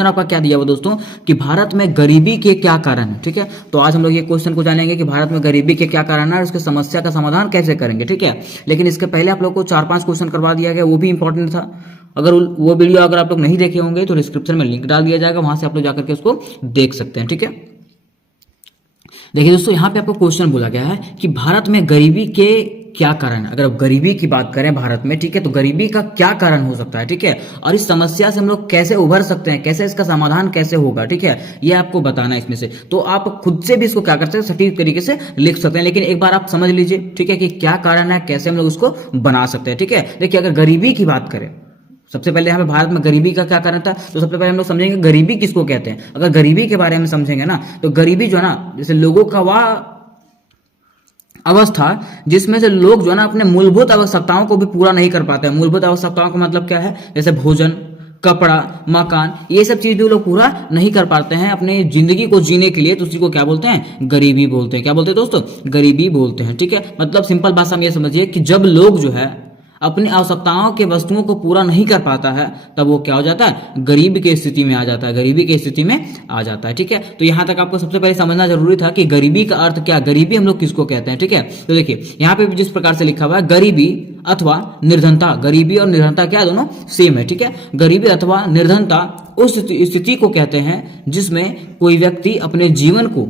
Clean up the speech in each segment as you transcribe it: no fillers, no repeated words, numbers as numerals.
Question आपका क्या दिया हुआ दोस्तों कि भारत में गरीबी के क्या कारण है। ठीक है, तो आज हम लोग ये क्वेश्चन को जानेंगे कि भारत में गरीबी के क्या कारण है और उसकी समस्या का समाधान कैसे करेंगे। ठीक है, लेकिन इसके पहले आप लोग को 4-5 क्वेश्चन करवा दिया गया, वो भी इंपॉर्टेंट था। अगर वो वीडियो अगर आप लोग नहीं देखे होंगे तो डिस्क्रिप्शन में लिंक डाल दिया जाएगा, वहां से आप लोग जाकर के उसको देख सकते हैं। ठीक है, देखिए दोस्तों, यहाँ पे आपको क्वेश्चन बोला गया है कि भारत में गरीबी के क्या कारण है। अगर आप गरीबी की बात करें भारत में, ठीक है, तो गरीबी का क्या कारण हो सकता है। ठीक है, और इस समस्या से हम लोग कैसे उभर सकते हैं, कैसे इसका समाधान कैसे होगा। ठीक है, ये आपको बताना है इसमें से। तो आप खुद से भी इसको क्या कर सकते हैं, सटीक तरीके से लिख सकते हैं, लेकिन एक बार आप समझ लीजिए, ठीक है, कि क्या कारण है, कैसे हम लोग उसको बना सकते हैं। ठीक है, देखिए अगर गरीबी की बात करें, सबसे पहले यहाँ पे भारत में गरीबी का क्या कारण था, तो सबसे पहले हम लोग समझेंगे गरीबी किसको कहते हैं। अगर गरीबी के बारे में समझेंगे ना, तो गरीबी जो है ना, जैसे लोगों का वह अवस्था जिसमें से लोग जो है ना अपने मूलभूत आवश्यकताओं को भी पूरा नहीं कर पाते हैं। मूलभूत आवश्यकताओं का मतलब क्या है, जैसे भोजन, कपड़ा, मकान, ये सब चीज भी लोग पूरा नहीं कर पाते हैं अपने जिंदगी को जीने के लिए, तो उसी को क्या बोलते हैं, गरीबी बोलते हैं। क्या बोलते हैं दोस्तों, गरीबी बोलते हैं। ठीक है, मतलब सिंपल भाषा में ये समझिए कि जब लोग जो है अपनी आवश्यकताओं के वस्तुओं को पूरा नहीं कर पाता है, तब वो क्या हो जाता है, गरीब की स्थिति में आ जाता है, गरीबी की स्थिति में आ जाता है। ठीक है, तो यहां तक आपको सबसे पहले समझना जरूरी था कि गरीबी का अर्थ क्या, गरीबी हम लोग किसको कहते हैं। ठीक है, तो देखिए यहाँ पे जिस प्रकार से लिखा हुआ है, गरीबी अथवा निर्धनता, गरीबी और निर्धनता क्या दोनों सेम है। ठीक है, गरीबी अथवा निर्धनता उस स्थिति को कहते हैं जिसमें कोई व्यक्ति अपने जीवन को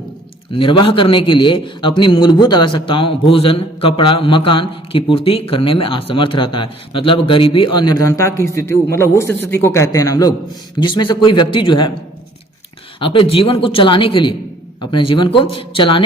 निर्वाह करने के लिए अपनी मूलभूत आवश्यकताओं भोजन, कपड़ा, मकान की पूर्ति करने में असमर्थ रहता है। मतलब गरीबी और निर्धनता की स्थिति, मतलब उस स्थिति को कहते हैं ना हम लोग जिसमें से कोई व्यक्ति जो है अपने जीवन को चलाने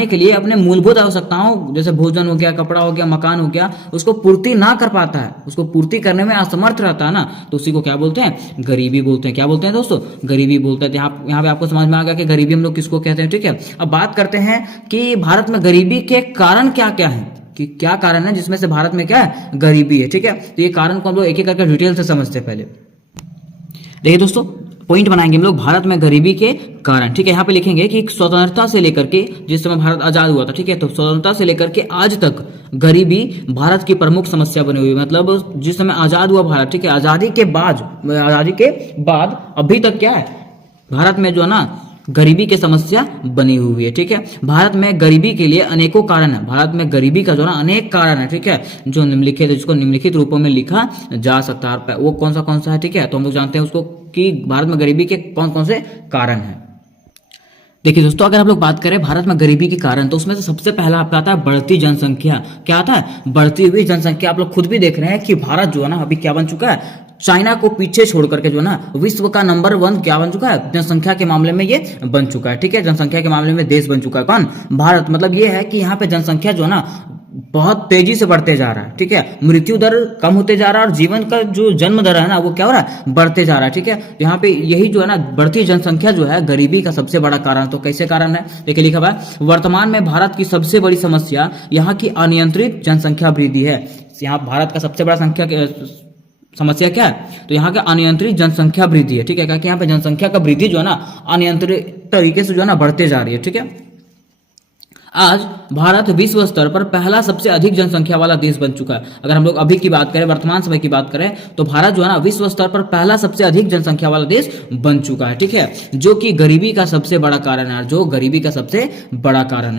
के लिए, अपने मूलभूत आवश्यकताओं जैसे भोजन हो गया, कपड़ा हो गया, मकान हो गया, उसको पूर्ति ना कर पाता है, उसको पूर्ति करने में असमर्थ रहता है ना, तो उसी को क्या बोलते हैं, गरीबी बोलते हैं। क्या बोलते हैं दोस्तों, गरीबी बोलते हैं। यहाँ पे आपको समझ में आ गया कि गरीबी हम लोग किसको कहते हैं। ठीक है, अब बात करते हैं कि भारत में गरीबी के कारण क्या क्या है, कि क्या कारण है जिसमें से भारत में क्या है, गरीबी है। ठीक है, तो ये कारण को हम लोग एक एक करके डिटेल से समझते हैं। पहले देखिए दोस्तों, पॉइंट बनाएंगे हम लोग भारत में गरीबी के कारण। ठीक है, यहाँ पे लिखेंगे कि स्वतंत्रता से लेकर के जिस समय भारत आजाद हुआ था, ठीक है, तो स्वतंत्रता से लेकर के आज तक गरीबी भारत की प्रमुख समस्या बनी हुई है। मतलब जिस समय आजाद हुआ भारत, ठीक है, आजादी के बाद अभी तक क्या है, भारत में जो है ना गरीबी की समस्या बनी हुई है। ठीक है, भारत में गरीबी के लिए अनेकों कारण है, भारत में गरीबी का जो ना अनेक कारण है। ठीक है, जो निम्नलिखित है, जिसको निम्नलिखित रूपों में लिखा जा सकता है, वो कौन सा है। ठीक है, तो हम लोग जानते हैं उसको कि भारत में गरीबी के कौन कौन से कारण हैं। देखिए दोस्तों, अगर आप लोग बात करें भारत में गरीबी के कारण, तो उसमें से सबसे पहला आपका आता है बढ़ती जनसंख्या। क्या आता है, बढ़ती हुई जनसंख्या। आप लोग खुद भी देख रहे हैं कि भारत जो है ना अभी क्या बन चुका है, चाइना को पीछे छोड़ करके जो है ना विश्व का नंबर 1 क्या बन चुका है, जनसंख्या के मामले में ये बन चुका है। ठीक है, जनसंख्या के मामले में देश बन चुका है कौन, भारत। मतलब ये है कि यहाँ पे जनसंख्या जो है ना बहुत तेजी से बढ़ते जा रहा है। ठीक है, मृत्यु दर कम होते जा रहा है और जीवन का जो जन्म दर है ना वो क्या हो रहा है, बढ़ते जा रहा है। ठीक है, यहाँ पे यही जो है ना बढ़ती जनसंख्या जो है गरीबी का सबसे बड़ा कारण। तो कैसे कारण है, देखिए लिखा हुआ है, वर्तमान में भारत की सबसे बड़ी समस्या यहाँ की अनियंत्रित जनसंख्या वृद्धि है। यहाँ भारत का सबसे बड़ा समस्या क्या है, तो यहाँ का अनियंत्रित जनसंख्या वृद्धि है। ठीक है, क्योंकि यहाँ पे जनसंख्या का वृद्धि जो है ना अनियंत्रित तरीके से जो है ना बढ़ते जा रही है। ठीक है, आज भारत विश्व स्तर पर पहला सबसे अधिक जनसंख्या वाला देश बन चुका है। अगर हम लोग अभी की बात करें, वर्तमान समय की बात करें, तो भारत जो है ना विश्व स्तर पर पहला सबसे अधिक जनसंख्या वाला देश बन चुका है। ठीक है, जो कि गरीबी का सबसे बड़ा कारण है,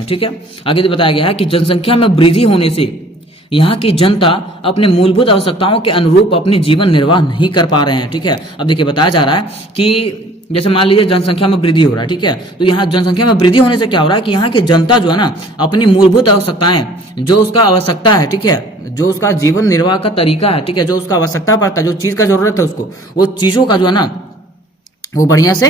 ठीक है, आगे तो बताया गया है कि जनसंख्या में वृद्धि होने से यहाँ की जनता अपने मूलभूत आवश्यकताओं के अनुरूप अपनी जीवन निर्वाह नहीं कर पा रहे हैं। ठीक है, अब देखिए बताया जा रहा है कि जैसे मान लीजिए जनसंख्या में वृद्धि हो रहा है। ठीक है, तो यहाँ जनसंख्या में वृद्धि होने से क्या हो रहा है कि यहाँ की जनता जो है ना अपनी मूलभूत आवश्यकताएं, जो उसका आवश्यकता है, ठीक है, जो उसका जीवन निर्वाह का तरीका है, ठीक है, जो उसका आवश्यकता पड़ता है, जो चीज का जरूरत है उसको, वो चीजों का जो है ना वो बढ़िया से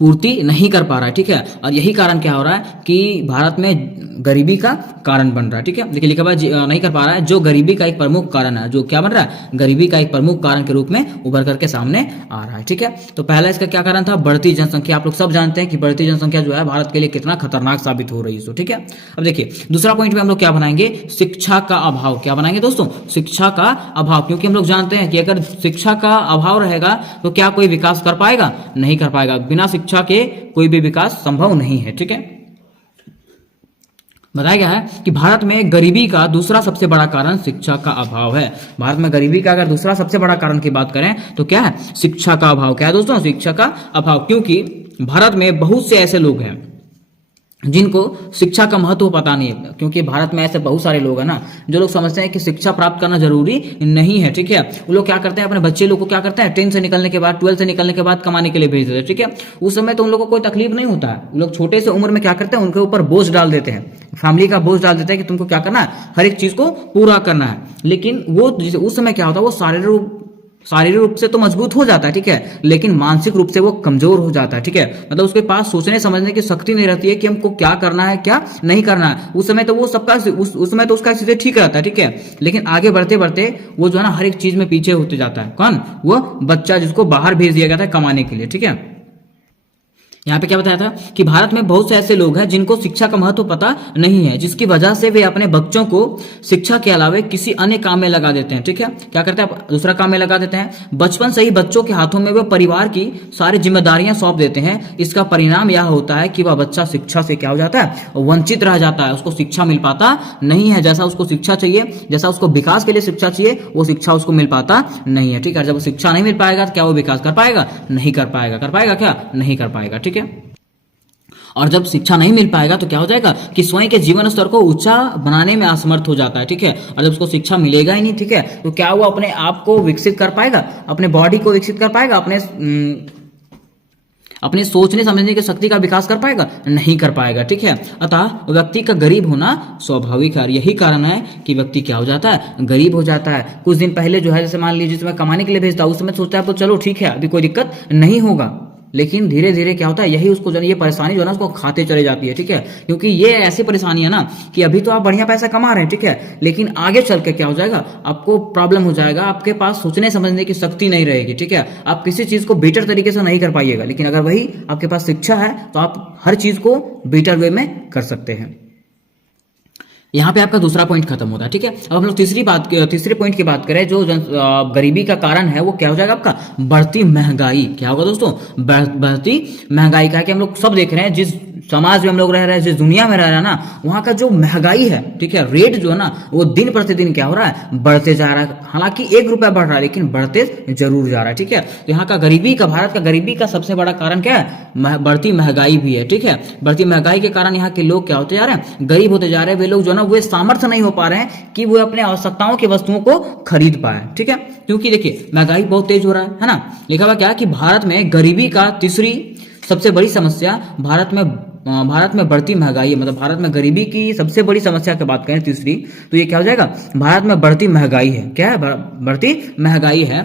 पूर्ति नहीं कर पा रहा है। ठीक है, और यही कारण क्या हो रहा है कि भारत में गरीबी का कारण बन रहा है। ठीक है, देखिए लिखा हुआ नहीं कर पा रहा है, जो गरीबी का एक प्रमुख कारण है, जो क्या बन रहा है, गरीबी का एक प्रमुख कारण के रूप में उभर करके सामने आ रहा है। ठीक है, तो पहला इसका क्या कारण था, बढ़ती जनसंख्या। आप लोग सब जानते हैं कि बढ़ती जनसंख्या जो है भारत के लिए कितना खतरनाक साबित हो रही है। ठीक है, अब देखिए दूसरा पॉइंट में हम लोग क्या बनाएंगे, शिक्षा का अभाव। क्या बनाएंगे दोस्तों, शिक्षा का अभाव, क्योंकि हम लोग जानते हैं कि अगर शिक्षा का अभाव रहेगा तो क्या कोई विकास कर पाएगा, नहीं कर पाएगा। बिना शिक्षा के कोई भी विकास संभव नहीं है। ठीक है, बताया गया है कि भारत में गरीबी का दूसरा सबसे बड़ा कारण शिक्षा का अभाव है। भारत में गरीबी का अगर दूसरा सबसे बड़ा कारण की बात करें तो क्या है? शिक्षा का अभाव। क्या है दोस्तों? शिक्षा का अभाव। क्योंकि भारत में बहुत से ऐसे लोग हैं जिनको शिक्षा का महत्व पता नहीं है। क्योंकि भारत में ऐसे बहुत सारे लोग हैं ना जो लोग समझते हैं कि शिक्षा प्राप्त करना जरूरी नहीं है, ठीक है। वो लोग क्या करते हैं, अपने बच्चे लोग को क्या करते हैं, 10 से निकलने के बाद, 12 से निकलने के बाद कमाने के लिए भेज देते हैं, ठीक है। उस समय तो उन लोगों को कोई तकलीफ नहीं होता है। वो लोग छोटे से उम्र में क्या करते हैं, उनके ऊपर बोझ डाल देते हैं, फैमिली का बोझ डाल देते हैं कि तुमको क्या करना है, हर एक चीज को पूरा करना है। लेकिन वो उस समय क्या होता है, वो शारीरिक रूप से तो मजबूत हो जाता है, ठीक है, लेकिन मानसिक रूप से वो कमजोर हो जाता है, ठीक है। मतलब उसके पास सोचने समझने की शक्ति नहीं रहती है कि हमको क्या करना है क्या नहीं करना है। उस समय तो वो सबका उस समय तो उसका चीजें ठीक रहता है, ठीक है, लेकिन आगे बढ़ते बढ़ते वो जो है ना हर एक चीज में पीछे होते जाता है। कौन? वो बच्चा जिसको बाहर भेज दिया गया था कमाने के लिए, ठीक है। यहाँ पे क्या बताया था कि भारत में बहुत से ऐसे लोग हैं जिनको शिक्षा का महत्व पता नहीं है, जिसकी वजह से वे अपने बच्चों को शिक्षा के अलावा किसी अन्य काम में लगा देते हैं, ठीक है। क्या करते हैं? दूसरा काम में लगा देते हैं। बचपन से ही बच्चों के हाथों में वे परिवार की सारी जिम्मेदारियां सौंप देते हैं। इसका परिणाम यह होता है कि वह बच्चा शिक्षा से क्या हो जाता है, वंचित रह जाता है। उसको शिक्षा मिल पाता नहीं है। जैसा उसको शिक्षा चाहिए, जैसा उसको विकास के लिए शिक्षा चाहिए, वो शिक्षा उसको मिल पाता नहीं है, ठीक है। जब शिक्षा नहीं मिल पाएगा तो क्या वो विकास कर पाएगा? नहीं कर पाएगा। कर पाएगा क्या? नहीं कर पाएगा, ठीक है। और जब शिक्षा नहीं मिल पाएगा तो क्या हो जाएगा कि स्वयं के जीवन स्तर को ऊंचा बनाने में असमर्थ हो जाता है, ठीक है। और जब उसको शिक्षा मिलेगा ही नहीं, ठीक है, तो क्या वो अपने आप को विकसित कर पाएगा, अपने बॉडी को विकसित कर पाएगा, अपने सोचने समझने की शक्ति का विकास कर पाएगा? नहीं कर पाएगा, ठीक है। अतः व्यक्ति का गरीब होना स्वाभाविक है और यही कारण है कि व्यक्ति क्या हो जाता है, गरीब हो जाता है। कुछ दिन पहले जो है, जैसे मान लीजिए जिसमें कमाने के लिए भेजता है, उस समय सोचता है तो चलो ठीक है अभी कोई दिक्कत नहीं होगा, लेकिन धीरे धीरे क्या होता है, यही उसको जो ये परेशानी जो है ना उसको खाते चले जाती है, ठीक है। क्योंकि ये ऐसी परेशानी है ना कि अभी तो आप बढ़िया पैसा कमा रहे हैं, ठीक है, लेकिन आगे चल के क्या हो जाएगा, आपको प्रॉब्लम हो जाएगा, आपके पास सोचने समझने की शक्ति नहीं रहेगी, ठीक है। आप किसी चीज को बेटर तरीके से नहीं कर पाइएगा। लेकिन अगर वही आपके पास शिक्षा है तो आप हर चीज को बेटर वे में कर सकते हैं। यहाँ पे आपका दूसरा पॉइंट खत्म होता है, ठीक है। अब हम लोग तीसरे पॉइंट की बात करें, जो गरीबी का कारण है वो क्या हो जाएगा आपका, बढ़ती महंगाई। क्या होगा दोस्तों? बढ़ती महंगाई का है कि हम लोग सब देख रहे हैं, जिस समाज में हम लोग रह रहे हैं, जिस दुनिया में रह रहे हैं ना, वहां का जो महंगाई है, ठीक है, रेट जो है ना वो दिन प्रतिदिन क्या हो रहा है, बढ़ते जा रहा है। हालांकि 1 रुपया बढ़ रहा है लेकिन बढ़ते जरूर जा रहा है, ठीक है। तो यहाँ का भारत का गरीबी का सबसे बड़ा कारण क्या है, बढ़ती महंगाई भी है, ठीक है। बढ़ती महंगाई के कारण यहाँ के लोग क्या होते जा रहे हैं, गरीब होते जा रहे हैं। वे लोग जो है ना वो सामर्थ्य नहीं हो पा रहे हैं कि वो अपने आवश्यकताओं की वस्तुओं को खरीद पाए, ठीक है। क्योंकि देखिए महंगाई बहुत तेज हो रहा है ना। लिखा हुआ क्या कि भारत में गरीबी का तीसरी सबसे बड़ी समस्या भारत में बढ़ती महंगाई है। मतलब भारत में गरीबी की सबसे बड़ी समस्या की बात करें तीसरी, तो ये क्या हो जाएगा, भारत में बढ़ती महंगाई है। क्या है? बढ़ती महंगाई है।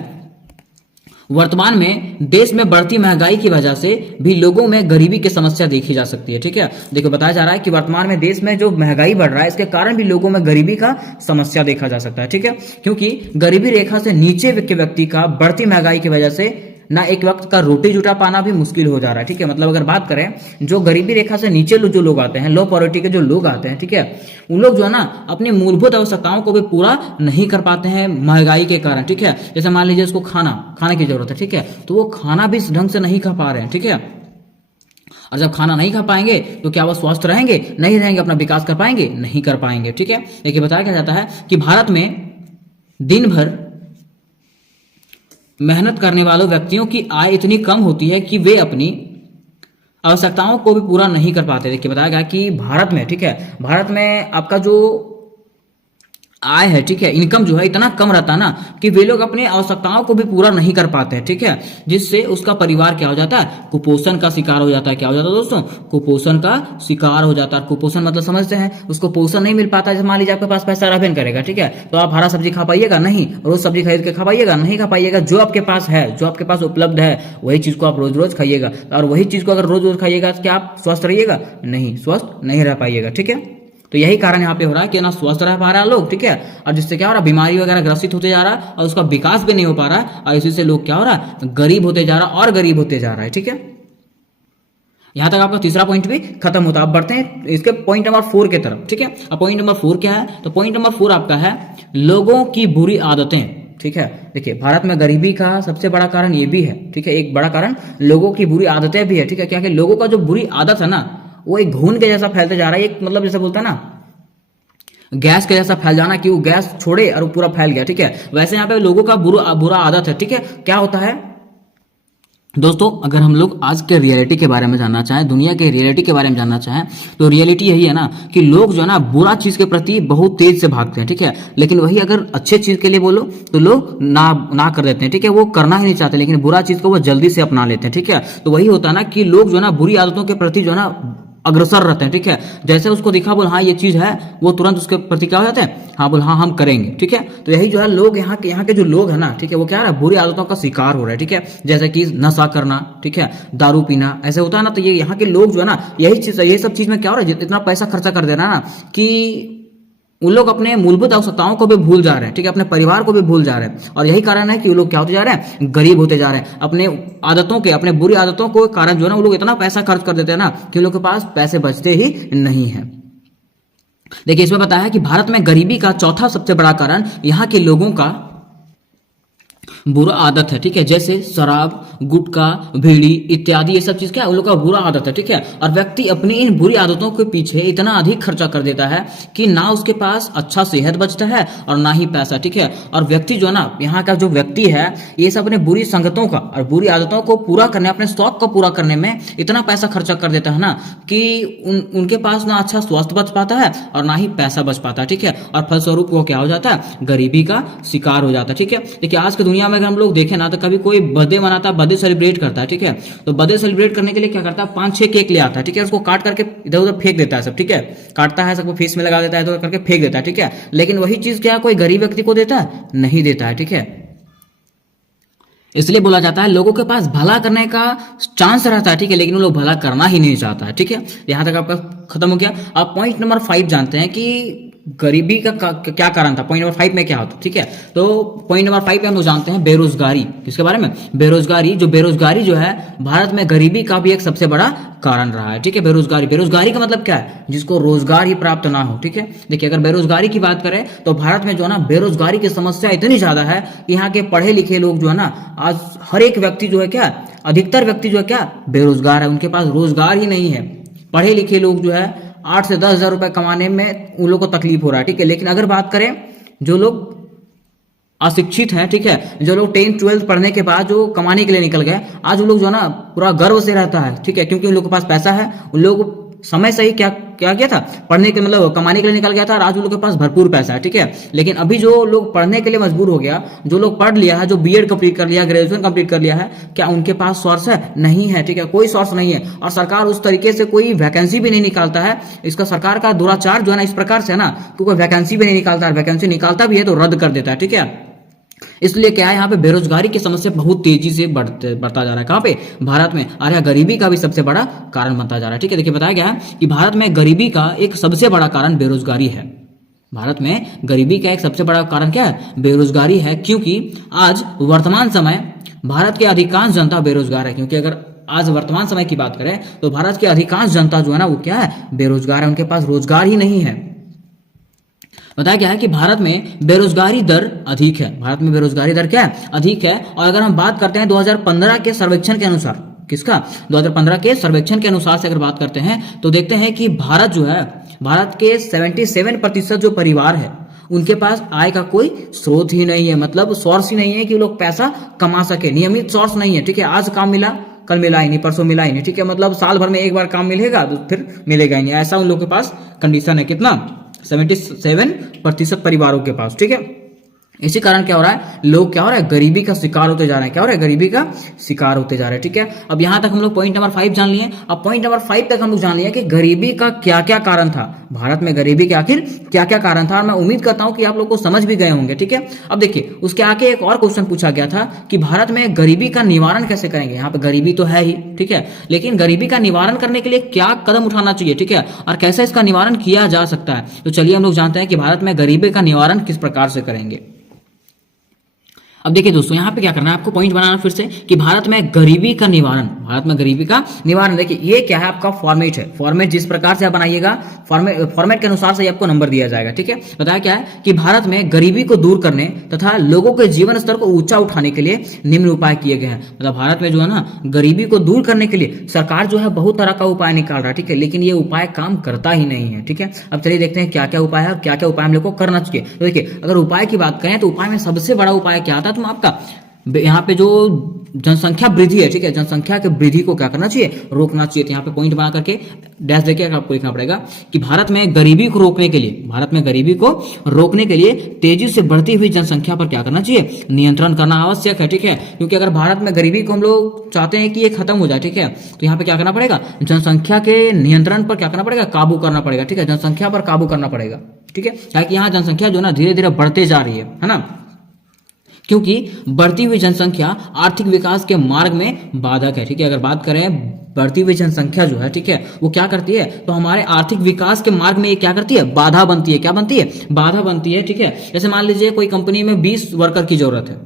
वर्तमान में देश में बढ़ती महंगाई की वजह से भी लोगों में गरीबी की समस्या देखी जा सकती है, ठीक है। देखो बताया जा रहा है कि वर्तमान में देश में जो महंगाई बढ़ रहा है इसके कारण भी लोगों में गरीबी का समस्या देखा जा सकता है, ठीक है। क्योंकि गरीबी रेखा से नीचे के व्यक्ति का बढ़ती महंगाई की वजह से ना एक वक्त का रोटी जुटा पाना भी मुश्किल हो जा रहा है, ठीक है। मतलब अगर बात करें जो गरीबी रेखा से नीचे जो लोग आते हैं, लो पॉवर्टी के जो लोग आते हैं, ठीक है, उन लोग जो है ना अपनी मूलभूत आवश्यकताओं को भी पूरा नहीं कर पाते हैं महंगाई के कारण, ठीक है। जैसे मान लीजिए उसको खाने की जरूरत है, ठीक है, तो वो खाना भी इस ढंग से नहीं खा पा रहे हैं, ठीक है। और जब खाना नहीं खा पाएंगे तो क्या वो स्वस्थ रहेंगे? नहीं रहेंगे। अपना विकास कर पाएंगे? नहीं कर पाएंगे, ठीक है। देखिए बताया क्या जाता है कि भारत में दिन भर मेहनत करने वालों व्यक्तियों की आय इतनी कम होती है कि वे अपनी आवश्यकताओं को भी पूरा नहीं कर पाते। देखिए बताया गया कि भारत में, ठीक है, भारत में आपका जो आय है, ठीक है, इनकम जो है इतना कम रहता है ना कि वे लोग अपनी आवश्यकताओं को भी पूरा नहीं कर पाते हैं, ठीक है। जिससे उसका परिवार क्या हो जाता है, कुपोषण का शिकार हो जाता है। क्या हो जाता है दोस्तों? कुपोषण का शिकार हो जाता है। कुपोषण मतलब समझते हैं, उसको पोषण नहीं मिल पाता। जैसे मान लीजिए आपके पास पैसा रहबे करेगा, ठीक है, तो आप हरा सब्जी खा पाइएगा? नहीं। रोज सब्जी खरीद के खा पाइएगा? नहीं खा पाइएगा। जो आपके पास है, जो आपके पास उपलब्ध है, वही चीज को आप रोज रोज खाइएगा। और वही चीज को अगर रोज रोज खाइएगा तो क्या आप स्वस्थ रहिएगा? नहीं, स्वस्थ नहीं रह पाइएगा, ठीक है। तो यही कारण यहाँ पे हो रहा है कि ना स्वस्थ रह पा रहा है लोग, ठीक है, और जिससे क्या हो रहा है, बीमारी वगैरह ग्रसित होते जा रहा है और उसका विकास भी नहीं हो पा रहा है। और इसी से लोग क्या हो रहा है, गरीब होते जा रहा है और गरीब होते जा रहा है, ठीक है। यहां तक आपका तीसरा पॉइंट भी खत्म होता है। अब बढ़ते हैं इसके पॉइंट नंबर 4 की तरफ, ठीक है। अब पॉइंट नंबर 4 क्या है? तो पॉइंट नंबर 4 आपका है लोगों की बुरी आदतें, ठीक है। देखिए भारत में गरीबी का सबसे बड़ा कारण ये भी है, ठीक है, एक बड़ा कारण लोगों की बुरी आदतें भी है, ठीक है। क्या कि लोगों का जो बुरी आदत है ना वो एक घून के जैसा फैलते जा रहा है। एक मतलब जैसे बोलता है ना गैस के जैसा फैल जाना कि वो गैस छोड़े और वो पूरा फैल गया, ठीक है। वैसे यहाँ पे लोगों का बुरा बुरा आदत है, ठीक है। क्या होता है दोस्तों, अगर हम लोग आज के रियलिटी के बारे में जानना चाहें, दुनिया के रियलिटी के बारे में जानना चाहें, तो रियलिटी यही है ना कि लोग जो है ना बुरा चीज के प्रति बहुत तेज से भागते हैं, ठीक है। लेकिन वही अगर अच्छे चीज के लिए बोलो तो लोग ना कर देते हैं, ठीक है। वो करना ही नहीं चाहते, लेकिन बुरा चीज को वो जल्दी से अपना लेते हैं, ठीक है। तो वही होता है ना कि लोग जो है ना बुरी आदतों के प्रति जो है ना अग्रसर रहते हैं, ठीक है। जैसे उसको दिखा बोल हाँ ये चीज है, वो तुरंत उसके प्रति क्या हो जाते हैं, हाँ बोल हाँ हम करेंगे, ठीक है। तो यही जो है लोग यहाँ के जो लोग हैं ना, ठीक है, वो क्या है बुरी आदतों का शिकार हो रहे हैं, ठीक है। जैसे कि नशा करना, ठीक है, दारू पीना, ऐसे होता है ना। तो ये यहाँ के लोग जो है ना यही सब चीज में क्या हो रहा है, इतना पैसा खर्चा कर दे रहा है ना कि उन लोग अपने मूलभूत आवश्यकताओं को भी भूल जा रहे हैं, ठीक है, अपने परिवार को भी भूल जा रहे हैं। और यही कारण है कि वो लोग क्या होते जा रहे हैं, गरीब होते जा रहे हैं। अपने आदतों के, अपने बुरी आदतों को कारण जो है ना वो लोग इतना पैसा खर्च कर देते हैं ना कि उन लोग के पास पैसे बचते ही नहीं है। देखिए इसमें बताया है कि भारत में गरीबी का चौथा सबसे बड़ा कारण यहाँ के लोगों का बुरा आदत है, ठीक है। जैसे शराब, गुटखा, बीड़ी इत्यादि, ये सब चीज क्या है, उन लोग का बुरा आदत है, ठीक है। और व्यक्ति अपनी इन बुरी आदतों के पीछे इतना अधिक खर्चा कर देता है कि ना उसके पास अच्छा सेहत बचता है और ना ही पैसा, ठीक है। और व्यक्ति जो है ना, यहाँ का जो व्यक्ति है, ये सब अपने बुरी संगतों का और बुरी आदतों को पूरा करने, अपने शौक को पूरा करने में इतना पैसा खर्चा कर देता है ना कि उनके पास ना अच्छा स्वास्थ्य बच पाता है और ना ही पैसा बच पाता है, ठीक है। और फलस्वरूप वो क्या हो जाता है, गरीबी का शिकार हो जाता है, ठीक है। देखिए आज की दुनिया में अगर हम लोग देखें ना तो कभी कोई बर्थडे मनाता है, बर्थडे सेलिब्रेट करता है, ठीक है। तो बर्थडे सेलिब्रेट करने के लिए क्या करता है, 5-6 केक ले आता है, ठीक है। उसको काट करके इधर उधर फेंक देता है सब, ठीक है। काटता है, सबको फेस में लगा देता है, इधर करके फेंक देता है, ठीक है। लेकिन वही चीज क्या कोई गरीब व्यक्ति को देता है, नहीं देता है, ठीक है। इसलिए बोला जाता है लोगों के पास भला करने का चांस रहता है, ठीक है, लेकिन वो लोग भला करना ही नहीं चाहता है, ठीक है। यहां तक आपका खत्म हो गया। आप पॉइंट नंबर 5 जानते हैं कि गरीबी का क्या कारण था। पॉइंट नंबर 5 में क्या होता है, ठीक है। तो पॉइंट नंबर 5 पे हम लोग जानते हैं बेरोजगारी। किसके बारे में, बेरोजगारी। बेरोजगारी जो है भारत में गरीबी का भी एक सबसे बड़ा कारण रहा है, ठीक है। बेरोजगारी का मतलब क्या है, जिसको रोजगार ही प्राप्त ना हो, ठीक है। देखिए अगर बेरोजगारी की बात करें तो भारत में जो है ना बेरोजगारी की समस्या इतनी ज्यादा है कि यहाँ के पढ़े लिखे लोग जो है ना, आज हर एक व्यक्ति जो है क्या, अधिकतर व्यक्ति जो है क्या, बेरोजगार है, उनके पास रोजगार ही नहीं है। पढ़े लिखे लोग जो है 8 से 10 हजार रुपए कमाने में उन लोग को तकलीफ हो रहा है, ठीक है। लेकिन अगर बात करें जो लोग अशिक्षित हैं, ठीक है, जो लोग 10-12 पढ़ने के बाद जो कमाने के लिए निकल गए, आज उन लोग जो है ना पूरा गर्व से रहता है, ठीक है, क्योंकि उन लोग के पास पैसा है। उन लोग समय से ही क्या किया था, पढ़ने के मतलब कमाने के लिए निकल गया था और आज उन लोग के पास भरपूर पैसा है, ठीक है। लेकिन अभी जो लोग पढ़ने के लिए मजबूर हो गया, जो लोग पढ़ लिया है, जो बीएड कंप्लीट कर लिया, ग्रेजुएशन कंप्लीट कर लिया है, क्या उनके पास सोर्स है, नहीं है, ठीक है, कोई सोर्स नहीं है। और सरकार उस तरीके से कोई वैकेंसी भी नहीं निकालता है। इसका सरकार का दुराचार जो है ना इस प्रकार से है ना, कोई वैकेंसी भी नहीं निकालता है, वैकेंसी निकालता भी है तो रद्द कर देता है, ठीक है। इसलिए क्या है, यहाँ पे बेरोजगारी की समस्या बहुत तेजी से बढ़ता जा रहा है। कहाँ पे, भारत में। और यह गरीबी का भी सबसे बड़ा कारण बनता जा रहा है, ठीक है। देखिए बताया गया है कि भारत में गरीबी का एक सबसे बड़ा कारण बेरोजगारी है। भारत में गरीबी का एक सबसे बड़ा कारण क्या है, बेरोजगारी है। क्योंकि आज वर्तमान समय भारत की अधिकांश जनता बेरोजगार है। क्योंकि अगर आज वर्तमान समय की बात करें तो भारत की अधिकांश जनता जो है ना वो क्या है, बेरोजगार है, उनके पास रोजगार ही नहीं है। बताया गया है कि भारत में बेरोजगारी दर अधिक है। भारत में बेरोजगारी दर क्या है, अधिक है। और अगर हम बात करते हैं 2015 के सर्वेक्षण के अनुसार, किसका, 2015 के सर्वेक्षण के अनुसार से अगर बात करते हैं तो देखते हैं कि भारत जो है, भारत के 77% जो परिवार है उनके पास आय का कोई स्रोत ही नहीं है, मतलब सोर्स ही नहीं है कि वो लोग पैसा कमा सके, नियमित सोर्स नहीं है, ठीक है। आज काम मिला, कल मिला ही नहीं, परसों मिला ही नहीं, ठीक है। मतलब साल भर में एक बार काम मिलेगा तो फिर मिलेगा ही नहीं, ऐसा उन लोगों के पास कंडीशन है। कितना, 77% परिवारों के पास, ठीक है। इसी कारण क्या हो रहा है, लोग क्या हो रहा है, गरीबी का शिकार होते जा रहे हैं। क्या हो रहा है, गरीबी का शिकार होते जा रहे हैं, ठीक है। अब यहां तक हम लोग पॉइंट नंबर 5 जान लिए। अब पॉइंट नंबर 5 तक हम लोग जान लिए कि गरीबी का क्या क्या कारण था, भारत में गरीबी के आखिर क्या क्या कारण था। और मैं उम्मीद करता हूं कि आप लोग को समझ भी गए होंगे, ठीक है। अब देखिए उसके आगे एक और क्वेश्चन पूछा गया था कि भारत में गरीबी का निवारण कैसे करेंगे। यहाँ पे गरीबी तो है ही, ठीक है, लेकिन गरीबी का निवारण करने के लिए क्या कदम उठाना चाहिए, ठीक है, और कैसे इसका निवारण किया जा सकता है। तो चलिए हम लोग जानते हैं कि भारत में गरीबी का निवारण किस प्रकार से करेंगे। अब देखिए दोस्तों, यहाँ पे क्या करना है आपको, पॉइंट बनाना फिर से कि भारत में गरीबी का निवारण, भारत में गरीबी का निवारण। देखिए ये क्या है, आपका फॉर्मेट है। फॉर्मेट जिस प्रकार से आप बनाइएगा, फॉर्मेट के अनुसार से आपको नंबर दिया जाएगा। ठीक है, बताया क्या है कि भारत में गरीबी को दूर करने तथा लोगों के जीवन स्तर को ऊंचा उठाने के लिए निम्न उपाय किए गए हैं। मतलब भारत में जो है ना, गरीबी को दूर करने के लिए सरकार जो है बहुत तरह का उपाय निकाल रहा है। ठीक है, लेकिन ये उपाय काम करता ही नहीं है। ठीक है, अब चलिए देखते हैं क्या क्या उपाय है और क्या क्या उपाय हम लोग को करना चाहिए। तो देखिए, अगर उपाय की बात करें तो उपाय में सबसे बड़ा उपाय क्या आता है, तुम आपका यहाँ पे जो जनसंख्या वृद्धि है, ठीक है, जनसंख्या के वृद्धि को क्या करना चाहिए, रोकना चाहिए। तो यहाँ पे पॉइंट बना करके डैश देके आपको लिखना पड़ेगा कि भारत में गरीबी को रोकने के लिए, भारत में गरीबी को रोकने के लिए तेजी से बढ़ती हुई जनसंख्या पर क्या करना चाहिए, नियंत्रण करना आवश्यक है। ठीक है, क्योंकि अगर भारत में गरीबी को हम लोग चाहते हैं कि ये खत्म हो जाए, ठीक है, तो यहाँ पे क्या करना पड़ेगा, जनसंख्या के नियंत्रण पर क्या करना पड़ेगा, काबू करना पड़ेगा। ठीक है, जनसंख्या पर काबू करना पड़ेगा। ठीक है, ताकि यहाँ जनसंख्या जो ना धीरे धीरे बढ़ते जा रही है ना, क्योंकि बढ़ती हुई जनसंख्या आर्थिक विकास के मार्ग में बाधक है। ठीक है, अगर बात करें बढ़ती हुई जनसंख्या जो है, ठीक है, वो क्या करती है, तो हमारे आर्थिक विकास के मार्ग में ये क्या करती है, बाधा बनती है। क्या बनती है, बाधा बनती है। ठीक है, जैसे मान लीजिए कोई कंपनी में 20 वर्कर की जरूरत है,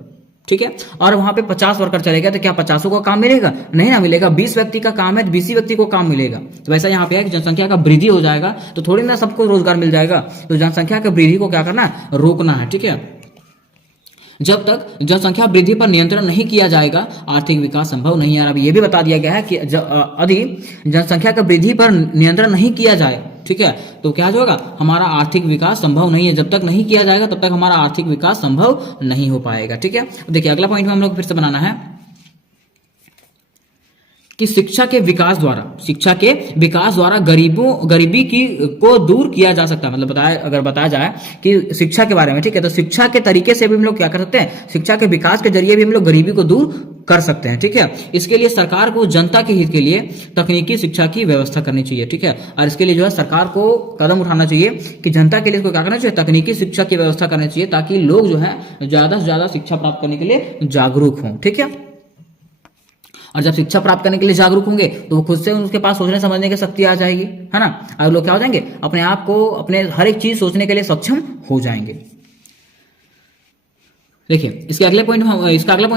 ठीक है, और वहां पे 50 वर्कर चलेगा, तो क्या 50 को काम मिलेगा, नहीं ना मिलेगा। 20 व्यक्ति का काम है, 20 व्यक्ति को काम मिलेगा। तो वैसा यहाँ पे है कि जनसंख्या का वृद्धि हो जाएगा तो थोड़ी ना सबको रोजगार मिल जाएगा। तो जनसंख्या की वृद्धि को क्या करना है, रोकना है। ठीक है, जब तक जनसंख्या वृद्धि पर नियंत्रण नहीं किया जाएगा आर्थिक विकास संभव नहीं है। अब ये भी बता दिया गया है कि यदि जनसंख्या का वृद्धि पर नियंत्रण नहीं किया जाए, ठीक है, तो क्या होगा, हमारा आर्थिक विकास संभव नहीं है। जब तक नहीं किया जाएगा तब तक हमारा आर्थिक विकास संभव नहीं हो पाएगा। ठीक है, देखिए अगला पॉइंट में हम लोग फिर से बनाना है कि शिक्षा के विकास द्वारा गरीबी की को दूर किया जा सकता है। मतलब अगर बताया जाए कि शिक्षा के बारे में, ठीक है, तो शिक्षा के तरीके से भी हम लोग क्या कर सकते हैं, शिक्षा के विकास के जरिए भी हम लोग गरीबी को दूर कर सकते हैं। ठीक है, इसके लिए सरकार को जनता के हित के लिए तकनीकी शिक्षा की व्यवस्था करनी चाहिए। ठीक है, और इसके लिए जो है सरकार को कदम उठाना चाहिए कि जनता के लिए इसको क्या करना चाहिए, तकनीकी शिक्षा की व्यवस्था करनी चाहिए, ताकि लोग जो है ज्यादा से ज्यादा शिक्षा प्राप्त करने के लिए जागरूक हों। ठीक है, और जब शिक्षा प्राप्त करने के लिए जागरूक होंगे तो वो खुद से उनके पास सोचने समझने की शक्ति आ जाएगी, है ना। और लोग क्या हो जाएंगे, अपने आप को अपने हर एक चीज सोचने के लिए सक्षम हो जाएंगे। देखिए इसका अगला पॉइंट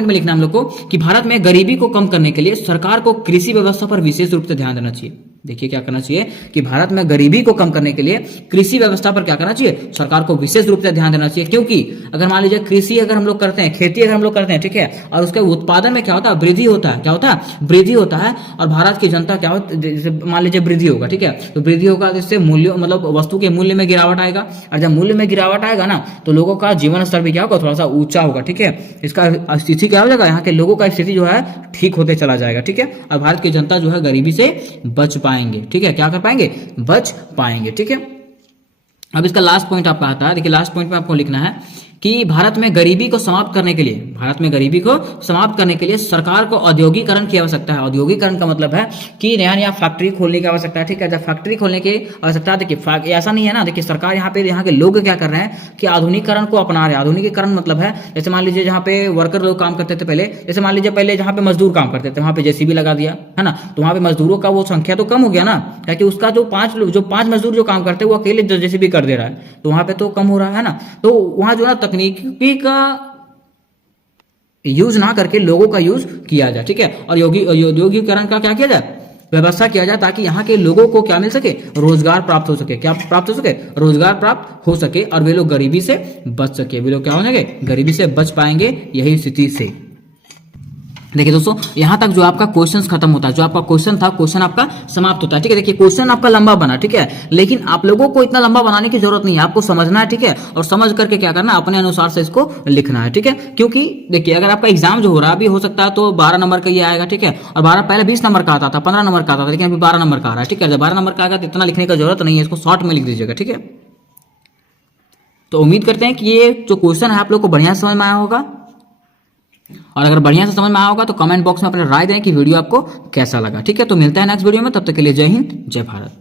में लिखना है हम लोग को कि भारत में गरीबी को कम करने के लिए सरकार को कृषि व्यवस्था पर विशेष रूप से ध्यान देना चाहिए। देखिए क्या करना चाहिए कि भारत में गरीबी को कम करने के लिए कृषि व्यवस्था पर क्या करना चाहिए, सरकार को विशेष रूप से ध्यान देना चाहिए। क्योंकि अगर मान लीजिए कृषि अगर हम लोग करते हैं, खेती अगर हम लोग करते हैं, ठीक है, और उसके उत्पादन में क्या होता है, वृद्धि होता है। क्या होता है, वृद्धि होता है। और भारत की जनता क्या होता है, मान लीजिए वृद्धि होगा, ठीक है, तो वृद्धि होगा जिससे मूल्य मतलब वस्तु के मूल्य में गिरावट आएगा। और जब मूल्य में गिरावट आएगा ना, तो लोगों का जीवन स्तर भी क्या होगा, थोड़ा सा ऊंचा होगा। ठीक है, इसका स्थिति क्या हो जाएगा, यहाँ के लोगों का स्थिति जो है ठीक होते चला जाएगा। ठीक है, और भारत की जनता जो है गरीबी से बच पाएंगे। ठीक है, क्या कर पाएंगे, बच पाएंगे। ठीक है, अब इसका लास्ट पॉइंट आपका आता है। देखिए लास्ट पॉइंट में आपको लिखना है कि भारत में गरीबी को समाप्त करने के लिए सरकार को औद्योगिकरण की आवश्यकता है। औद्योगिकरण का मतलब है कि नया नया फैक्ट्री खोलने की आवश्यकता है। ठीक है, जब फैक्ट्री खोलने की आवश्यकता है, देखिए ऐसा नहीं है ना, देखिए सरकार यहाँ के लोग क्या कर रहे हैं कि आधुनिकीकरण को अपना रहे हैं। आधुनिकीकरण मतलब है, जैसे मान लीजिए जहाँ पे वर्कर लोग काम करते थे पहले, जैसे मान लीजिए पहले जहाँ पे मजदूर काम करते थे वहाँ पे जेसीबी लगा दिया, है ना, तो वहाँ पे मजदूरों का वो संख्या तो कम हो गया ना, क्योंकि उसका जो पांच मजदूर जो काम करते हैं वो अकेले जेसीबी कर दे रहा है, तो वहाँ पे तो कम हो रहा है ना। तो वहाँ जो ना तकनीकी का यूज ना करके लोगों का यूज किया जाए। ठीक है, और औद्योगिकरण का क्या किया जाए, व्यवस्था किया जाए, ताकि यहाँ के लोगों को क्या मिल सके, रोजगार प्राप्त हो सके। क्या प्राप्त हो सके, रोजगार प्राप्त हो सके, और वे लोग गरीबी से बच सके। वे लोग क्या हो जाएंगे, गरीबी से बच पाएंगे यही स्थिति से। देखिए दोस्तों, यहां तक जो आपका क्वेश्चन खत्म होता है, जो आपका क्वेश्चन था, क्वेश्चन आपका समाप्त होता है। ठीक है, देखिए क्वेश्चन आपका लंबा बना, ठीक है, लेकिन आप लोगों को इतना लंबा बनाने की जरूरत नहीं है, आपको समझना है। ठीक है, और समझ करके क्या करना, अपने अनुसार से इसको लिखना है। ठीक है, क्योंकि देखिए अगर आपका एग्जाम जो हो रहा है अभी हो सकता है तो 12 नंबर का ये आएगा। ठीक है, और 12 पहले 20 नंबर का आता था, 15 नंबर का आता था, लेकिन अभी 12 नंबर का आ रहा है। ठीक है, जब 12 नंबर का आएगा तो इतना लिखने की जरूरत नहीं है, इसको शॉर्ट में लिख दीजिएगा। ठीक है, तो उम्मीद करते हैं कि ये जो क्वेश्चन है आप लोग को बढ़िया समझ में आया होगा, और अगर बढ़िया से समझ में आया होगा तो कमेंट बॉक्स में अपनी राय दें कि वीडियो आपको कैसा लगा। ठीक है, तो मिलता है नेक्स्ट वीडियो में, तब तक के लिए जय हिंद, जय भारत।